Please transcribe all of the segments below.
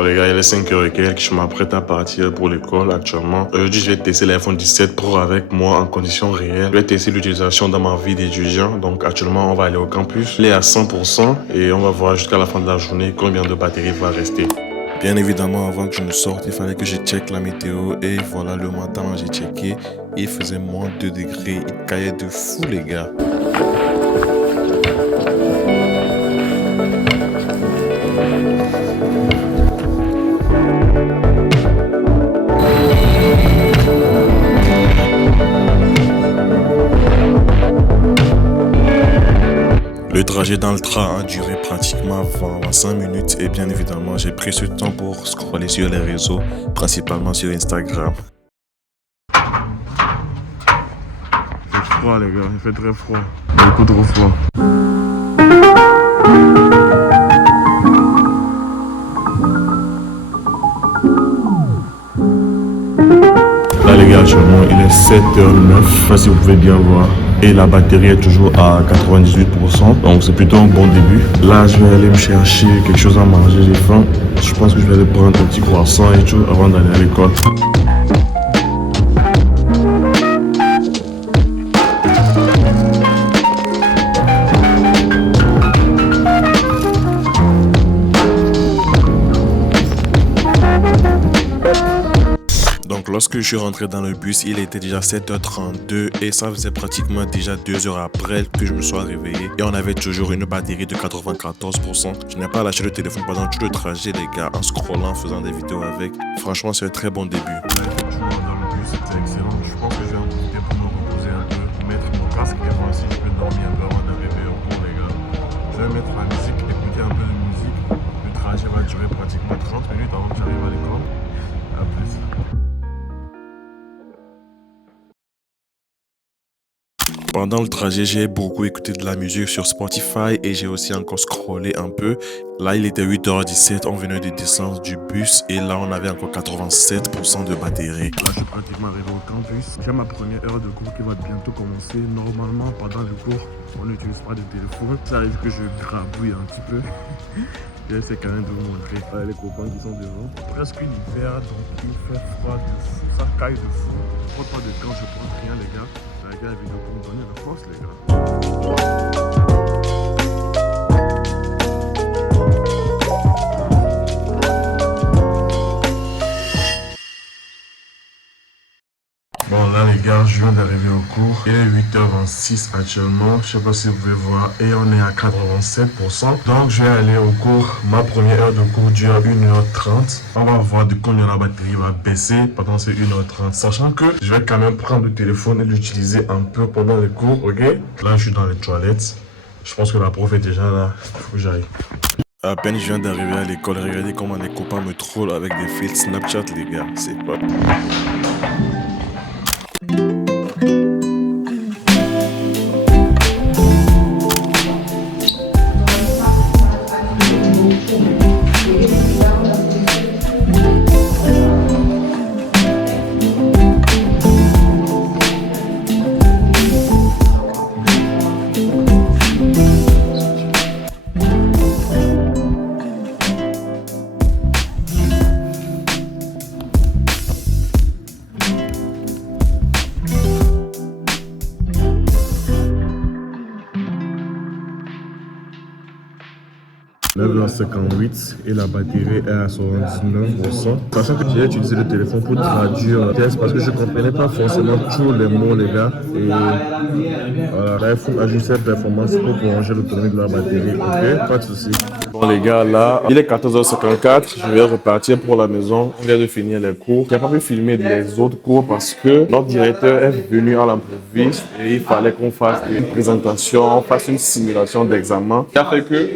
Bon les gars, il est 5h et quelques, je m'apprête à partir pour l'école actuellement. Aujourd'hui, je vais tester l'iPhone 17 Pro avec moi en conditions réelles. Je vais tester l'utilisation dans ma vie d'étudiant. Donc actuellement, on va aller au campus. Il est à 100% et on va voir jusqu'à la fin de la journée combien de batterie va rester. Bien évidemment, avant que je ne sorte, il fallait que je check la météo. Et voilà, le matin, j'ai checké. Il faisait moins 2 degrés. Il caillait de fou les gars. Le trajet dans le train a duré pratiquement 25 minutes et bien évidemment j'ai pris ce temps pour scroller sur les réseaux, principalement sur Instagram. Il fait froid les gars, il fait très froid, beaucoup trop froid. Là les gars, actuellement il est 7h09, je sais pas si vous pouvez bien voir. Et la batterie est toujours à 98%, donc c'est plutôt un bon début. Là je vais aller me chercher quelque chose à manger, j'ai faim. Je pense que je vais aller prendre un petit croissant et tout avant d'aller à l'école. Donc lorsque je suis rentré dans le bus, il était déjà 7h32 et ça faisait pratiquement déjà 2 heures après que je me sois réveillé. Et on avait toujours une batterie de 94%. Je n'ai pas lâché le téléphone pendant tout le trajet les gars, en scrollant, en faisant des vidéos avec. Franchement c'est un très bon début. Dans le bus, c'était excellent. Je pense que je vais en profiter pour me reposer un peu, mettre mon casque et voir si je peux dormir un peu avant d'arriver au cours les gars. Je vais mettre la musique, écouter un peu de musique. Le trajet va durer pratiquement 30 minutes avant que j'arrive à l'école. A plus. Pendant le trajet, j'ai beaucoup écouté de la musique sur Spotify et j'ai aussi encore scrollé un peu. Là, il était 8h17, on venait de descendre du bus et là, on avait encore 87% de batterie. Là, je suis pratiquement arrivé au campus. J'ai ma première heure de cours qui va bientôt commencer. Normalement, pendant le cours, on n'utilise pas de téléphone. Ça arrive que je grabouille un petit peu. J'essaie quand même de vous montrer les copains qui sont devant. Presque l'hiver, donc il fait froid de fou. Ça caille de fou. Pas de gants, je pense rien, les gars. La vidéo pour me donner la force les gars. Bon là les gars, je viens d'arriver au cours. Il est 8h26 actuellement. Je sais pas si vous pouvez voir. Et on est à 87%. Donc je vais aller au cours. Ma première heure de cours dure 1h30. On va voir de combien la batterie va baisser pendant ces 1h30. Sachant que je vais quand même prendre le téléphone et l'utiliser un peu pendant le cours. Ok. Là je suis dans les toilettes. Je pense que la prof est déjà là. Faut que j'aille. À peine je viens d'arriver à l'école. Regardez comment les copains me trollent avec des filtres Snapchat les gars. C'est pas... Là, 58 et la batterie est à 79%. Sachant que j'ai utilisé le téléphone pour traduire le test parce que je ne comprenais pas forcément tous les mots, les gars. Et voilà, là, il faut ajuster la performance pour prolonger l'autonomie de la batterie. Ok, pas de souci. Bon, les gars, là, il est 14h54. Je vais repartir pour la maison. On vient de finir les cours. Je n'ai pas pu filmer les autres cours parce que notre directeur est venu à l'improviste et il fallait qu'on fasse une présentation, on fasse une simulation d'examen. Ce qui a fait que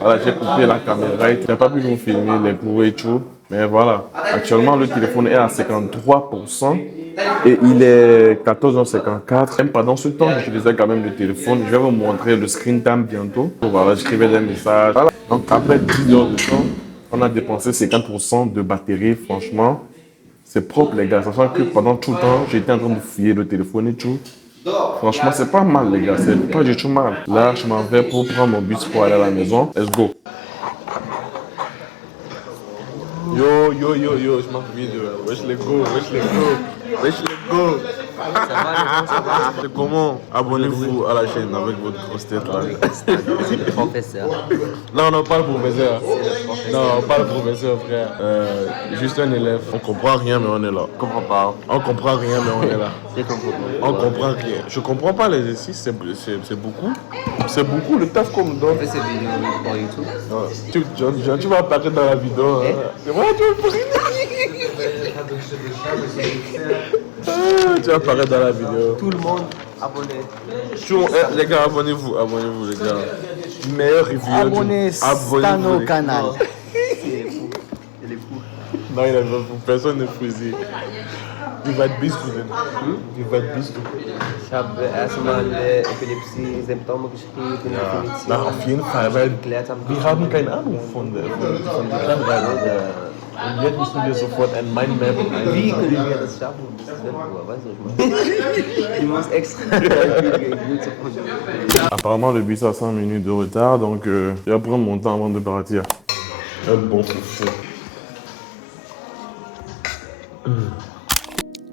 voilà, j'ai coupé la caméra et je n'ai pas pu vous filmer les cours et tout. Mais voilà, actuellement le téléphone est à 53% et il est 14h54. Même pendant ce temps, j'utilisais quand même le téléphone. Je vais vous montrer le screen time bientôt. Voilà, j'écrivais des messages. Voilà. Donc après 10 heures de temps, on a dépensé 50% de batterie. Franchement, c'est propre les gars. Sachant que pendant tout le temps, j'étais en train de fouiller le téléphone et tout. Franchement, c'est pas mal les gars, c'est pas du tout mal. Là, je m'en vais pour prendre mon bus pour aller à la maison. Let's go. Yo, je m'en vidéo. Wesh les go. C'est comment? Abonnez-vous à la chaîne avec votre grosse tête là. Professeur. Non, pas le professeur. Non, pas le professeur, frère. Juste un élève. On comprend rien, mais on est là. Comprends pas. On comprend rien, mais on est là. C'est comme On comprend rien. Je comprends pas l'exercice, c'est beaucoup. C'est beaucoup le taf qu'on me donne. On fait ces vidéos pour YouTube. John, tu vas apparaître dans la vidéo. Hein. C'est vrai, tu vas apparaître dans la vidéo. Tout le monde abonné. Les gars, abonnez-vous les gars. Meilleur review. Abonnez-vous au canal. Il est fou. Non, il est fou. Personne n'est fou ici. Die bist du denn? Wie weit bist du? Ich habe erstmal Epilepsie-Symptome geschrieben. Ja, auf jeden Fall, weil wir haben keine Ahnung von der Krankheit. Und jetzt müssen wir sofort ein Mindmap. Wie können wir das schaffen? Bis 12 Uhr, weißt du, ich muss extra YouTube. Apparemment, le bus a 5 minutes de retard, donc je vais prendre mon temps avant de partir. Un bon foufou.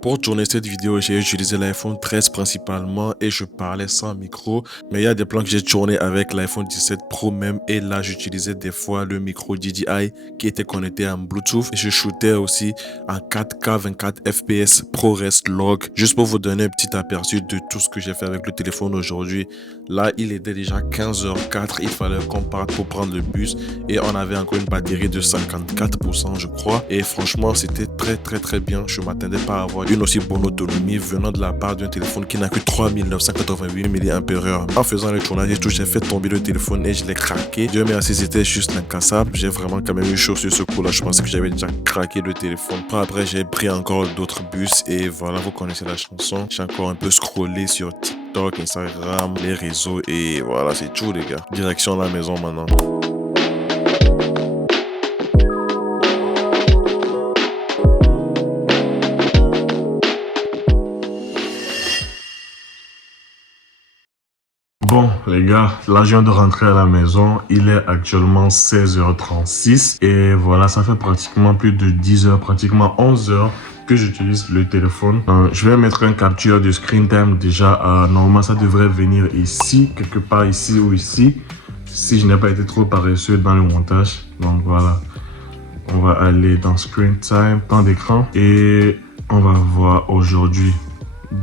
Pour tourner cette vidéo, j'ai utilisé l'iPhone 13 principalement et je parlais sans micro. Mais il y a des plans que j'ai tourné avec l'iPhone 17 Pro même et là j'utilisais des fois le micro DJI qui était connecté en Bluetooth. Et je shootais aussi en 4K 24 FPS ProRes Log. Juste pour vous donner un petit aperçu de tout ce que j'ai fait avec le téléphone aujourd'hui. Là, il était déjà 15h04. Il fallait qu'on parte pour prendre le bus et on avait encore une batterie de 54% je crois. Et franchement, c'était très bien. Je m'attendais pas à avoir une aussi bonne autonomie venant de la part d'un téléphone qui n'a que 3988 mAh. En faisant le tournage et tout, j'ai fait tomber le téléphone et je l'ai craqué. Dieu merci, c'était juste incassable. J'ai vraiment quand même eu chaud sur ce coup là. Je pensais que j'avais déjà craqué le téléphone. Après, j'ai pris encore d'autres bus et voilà, vous connaissez la chanson. J'ai encore un peu scrollé sur TikTok, Instagram, les réseaux et voilà, c'est tout les gars. Direction la maison maintenant. Bon les gars, là je viens de rentrer à la maison, il est actuellement 16h36 et voilà, ça fait pratiquement plus de 10 heures, pratiquement 11 heures que j'utilise le téléphone. Je vais mettre un capture de screen time déjà, normalement ça devrait venir ici, quelque part ici ou ici, si je n'ai pas été trop paresseux dans le montage. Donc voilà, on va aller dans screen time, temps d'écran et on va voir aujourd'hui,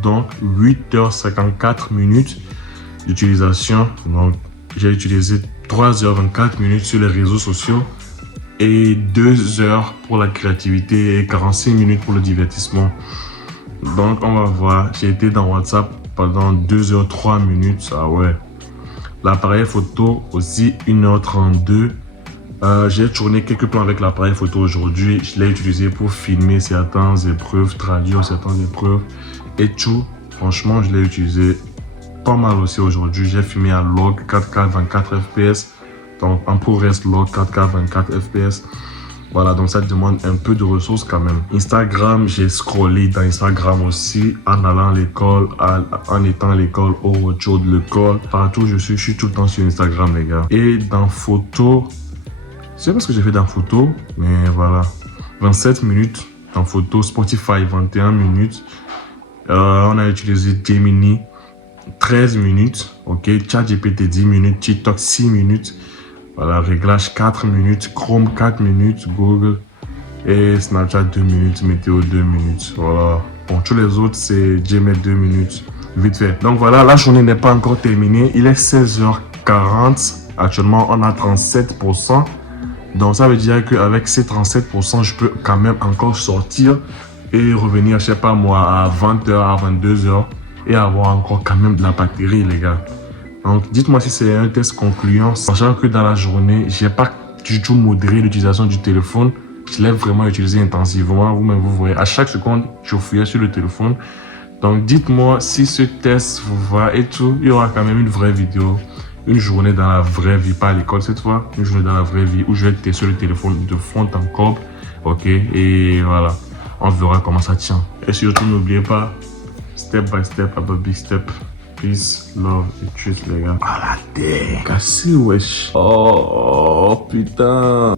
donc 8h54 minutes d'utilisation. Donc j'ai utilisé 3h24 minutes sur les réseaux sociaux et 2 heures pour la créativité et 46 minutes pour le divertissement. Donc on va voir, j'ai été dans WhatsApp pendant 2h03 minutes. Ah ouais, l'appareil photo aussi 1h32. J'ai tourné quelques plans avec l'appareil photo aujourd'hui. Je l'ai utilisé pour filmer certaines épreuves, traduire certaines épreuves et tout. Franchement, je l'ai utilisé pas mal aussi aujourd'hui. J'ai filmé à log 4K 24 fps, donc en ProRes log 4K 24 fps. Voilà, donc ça demande un peu de ressources quand même. Instagram, j'ai scrollé dans Instagram aussi en allant à l'école, en étant à l'école, au retour de l'école. Partout je suis tout le temps sur Instagram les gars. Et dans photo, je sais pas ce que j'ai fait dans photo, mais voilà, 27 minutes dans photo. Spotify 21 minutes. On a utilisé Gemini 13 minutes, ok, ChatGPT 10 minutes, TikTok 6 minutes, voilà, réglage 4 minutes, Chrome 4 minutes, Google et Snapchat 2 minutes, Météo 2 minutes, voilà. Bon, tous les autres, c'est Gmail 2 minutes, vite fait. Donc voilà, la journée n'est pas encore terminée, il est 16h40, actuellement on a 37%, donc ça veut dire qu'avec ces 37%, je peux quand même encore sortir et revenir, je sais pas moi, à 20h, à 22h. Et avoir encore quand même de la batterie les gars. Donc dites-moi si c'est un test concluant, sachant que dans la journée j'ai pas du tout modéré l'utilisation du téléphone. Je l'ai vraiment utilisé intensivement. Vous-même vous voyez, à chaque seconde je fouillais sur le téléphone. Donc dites-moi si ce test vous va et tout. Il y aura quand même une vraie vidéo, une journée dans la vraie vie, pas à l'école cette fois, une journée dans la vraie vie où je vais tester le téléphone de fond en comble. Ok, et voilà, on verra comment ça tient. Et surtout n'oubliez pas, step by step, about big step. Peace, love et truth, les gars. Ah la tête. Cassé, wesh. Oh, putain.